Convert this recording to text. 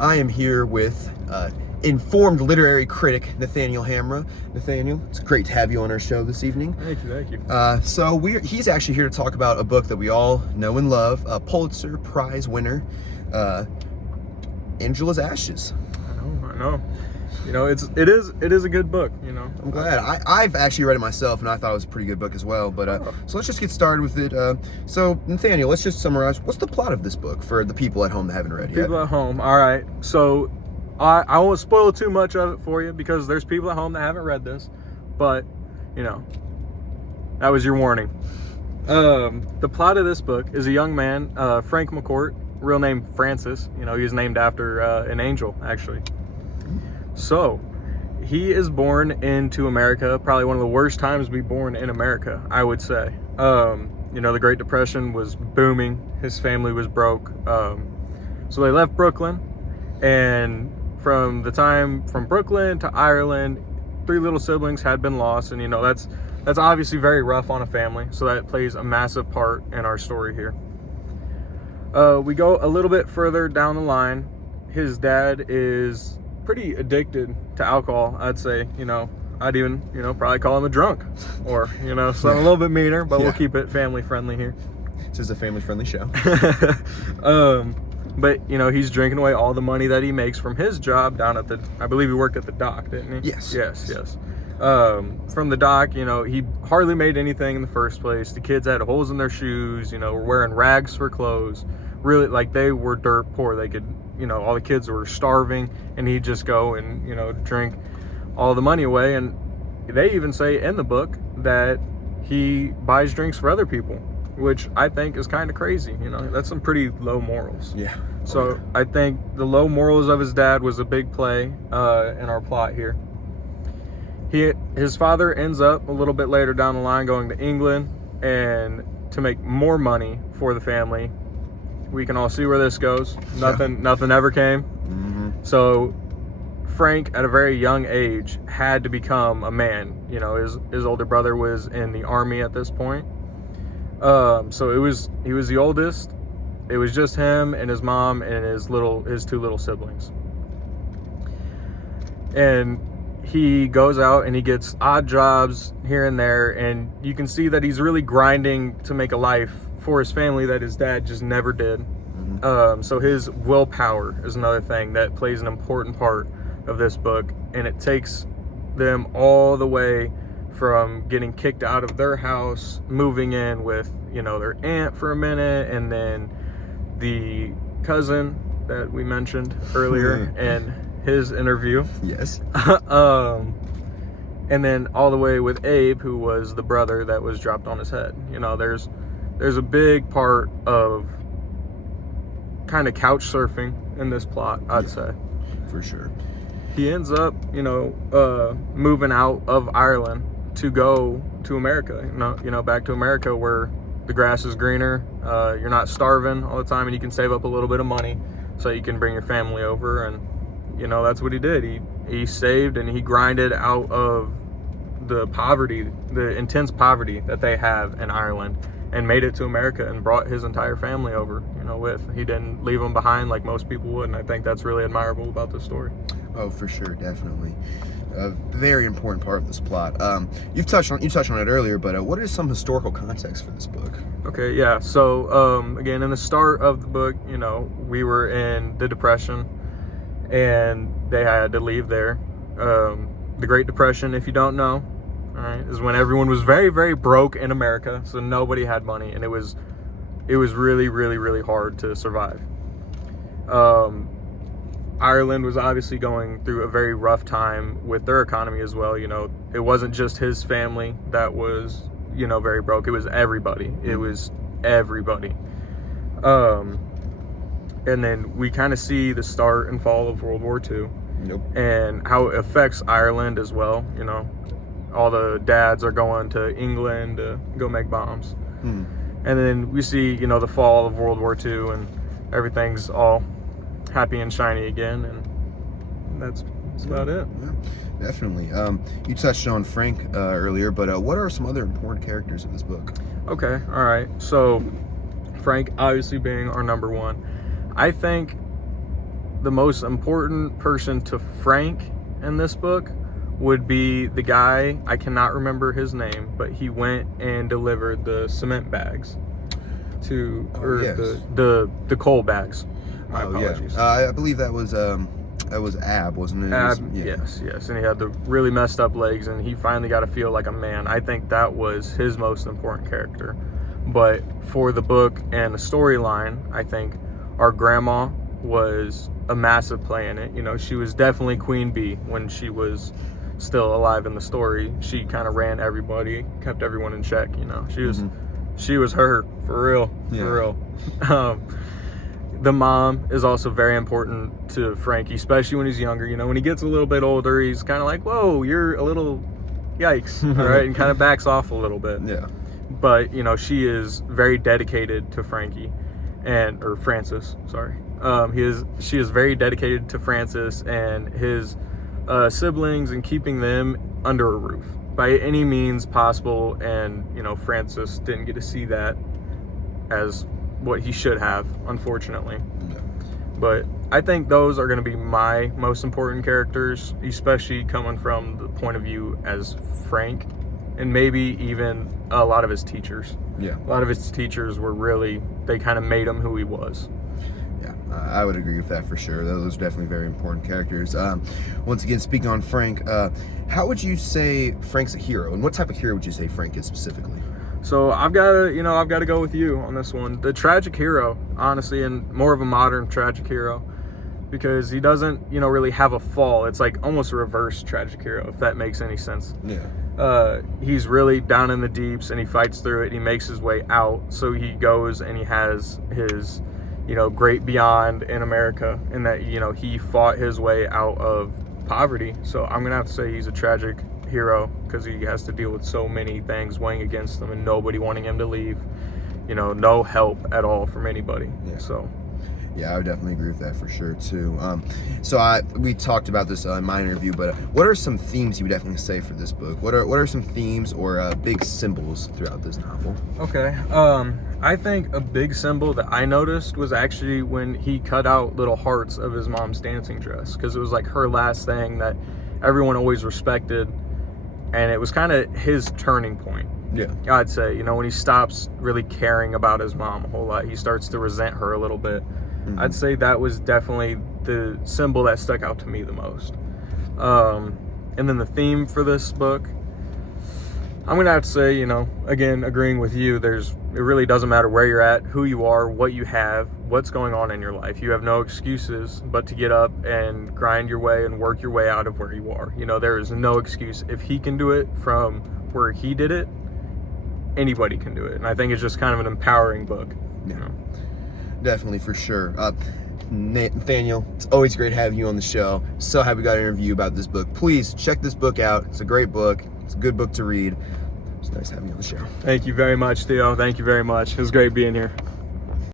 I am here with informed literary critic Nathaniel Hamra. Nathaniel, it's great to have you on our show this evening. Thank you. So he's actually here to talk about a book that we all know and love, a Pulitzer Prize winner, Angela's Ashes. I know. You know, it is a good book. You know, I'm glad. I've actually read it myself, and I thought it was a pretty good book as well. But so let's just get started with it. So Nathaniel, let's just summarize. What's the plot of this book for the people at home that haven't read it yet? People at home. All right. So I won't spoil too much of it for you because there's people at home that haven't read this. But you know, that was your warning. The plot of this book is a young man, Frank McCourt, real name Francis. You know, he was named after an angel, actually. So, he is born into America, probably one of the worst times to be born in America, I would say. You know, the Great Depression was booming. His family was broke. So they left Brooklyn, and from Brooklyn to Ireland, 3 little siblings had been lost, and you know, that's obviously very rough on a family, so that plays a massive part in our story here. We go a little bit further down the line. His dad is pretty addicted to alcohol, I'd say. You know, I'd even, you know, probably call him a drunk, or, you know, something a little bit meaner, but we'll keep it family friendly here. This is a family friendly show. But you know, he's drinking away all the money that he makes from his job down at I believe he worked at the dock, didn't he? Yes. From the dock, you know, he hardly made anything in the first place. The kids had holes in their shoes, you know, were wearing rags for clothes. Really, like, they were dirt poor. They could, you know, all the kids were starving, and he'd just go and, you know, drink all the money away. And they even say in the book that he buys drinks for other people, which I think is kind of crazy. You know, that's some pretty low morals. Yeah. So I think the low morals of his dad was a big play in our plot here. His father ends up a little bit later down the line going to England and to make more money for the family. We can all see where this goes. Nothing ever came. Mm-hmm. So Frank, at a very young age, had to become a man. You know, his older brother was in the army at this point. So he was the oldest. It was just him and his mom and his 2 little siblings. And he goes out and he gets odd jobs here and there, and you can see that he's really grinding to make a life for his family that his dad just never did. Mm-hmm. So his willpower is another thing that plays an important part of this book, and it takes them all the way from getting kicked out of their house, moving in with, you know, their aunt for a minute, and then the cousin that we mentioned earlier in his interview. Yes. And then all the way with Abe, who was the brother that was dropped on his head. You know, there's a big part of kind of couch surfing in this plot, I'd say. For sure. He ends up, you know, moving out of Ireland to go to America, you know, back to America where the grass is greener, you're not starving all the time, and you can save up a little bit of money so you can bring your family over. And you know, that's what he did. He saved and he grinded out of the poverty, the intense poverty that they have in Ireland, and made it to America and brought his entire family over, you know, he didn't leave them behind like most people would. And I think that's really admirable about this story. Oh, for sure, definitely. A very important part of this plot. You touched on it earlier, but what is some historical context for this book? Okay, yeah. So again, in the start of the book, you know, we were in the Depression, and they had to leave there. The Great Depression, if you don't know, all right, is when everyone was very, very broke in America, so nobody had money, and it was really, really, really hard to survive. Ireland was obviously going through a very rough time with their economy as well. You know, it wasn't just his family that was, you know, very broke. It was everybody. It was everybody. And then we kind of see the start and fall of World War II. Nope. And how it affects Ireland as well. You know, all the dads are going to England to go make bombs. And then we see, you know, the fall of World War II, and everything's all happy and shiny again, and that's about it. Yeah, definitely. You touched on Frank earlier, but what are some other important characters of this book? Okay, all right. So Frank, obviously being our number one, I think the most important person to Frank in this book would be the guy, I cannot remember his name, but he went and delivered the cement bags to, yes. the coal bags. My apologies. Yeah. I believe that was Ab, wasn't it? Ab, yes, and he had the really messed up legs, and he finally got to feel like a man. I think that was his most important character. But for the book and the storyline, I think our grandma was a massive play in it. You know, she was definitely Queen Bee when she was still alive in the story. She kind of ran everybody, kept everyone in check. You know, she was her for real. The mom is also very important to Frankie, especially when he's younger. You know, when he gets a little bit older, he's kind of like, whoa, you're a little yikes, all right, and kind of backs off a little bit. Yeah. But, you know, she is very dedicated to Frankie, or Francis, sorry. She is very dedicated to Francis and his siblings and keeping them under a roof by any means possible. And, you know, Francis didn't get to see that as what he should have, unfortunately. Yeah. But I think those are going to be my most important characters, especially coming from the point of view as Frank, and maybe even a lot of his teachers. Yeah. A lot of his teachers were really, they kind of made him who he was. Yeah, I would agree with that for sure. Those are definitely very important characters. Once again, speaking on Frank, how would you say Frank's a hero, and what type of hero would you say Frank is specifically? So I've got to go with you on this one. The tragic hero, honestly, and more of a modern tragic hero, because he doesn't, really have a fall. It's like almost a reverse tragic hero, if that makes any sense. Yeah. He's really down in the deeps, and he fights through it, and he makes his way out. So he goes and he has his, great beyond in America, and that, he fought his way out of poverty. So I'm going to have to say he's a tragic hero, because he has to deal with so many things weighing against him and nobody wanting him to leave, no help at all from anybody. Yeah. So yeah, I would definitely agree with that for sure too. We talked about this in my interview, but what are some themes you would definitely say for this book? What are some themes or big symbols throughout this novel? Okay, I think a big symbol that I noticed was actually when he cut out little hearts of his mom's dancing dress, because it was like her last thing that everyone always respected, and it was kind of his turning point. Yeah, I'd say, when he stops really caring about his mom a whole lot, he starts to resent her a little bit. Mm-hmm. I'd say that was definitely the symbol that stuck out to me the most. And then the theme for this book, I'm gonna have to say, again, agreeing with you, it really doesn't matter where you're at, who you are, what you have, what's going on in your life. You have no excuses but to get up and grind your way and work your way out of where you are. There is no excuse. If he can do it from where he did it, anybody can do it. And I think it's just kind of an empowering book. Definitely, for sure. Nathaniel, it's always great having you on the show. So happy we got an interview about this book. Please check this book out. It's a great book. It's a good book to read. It's nice having you on the show. Thank you very much, Theo. Thank you very much. It was great being here.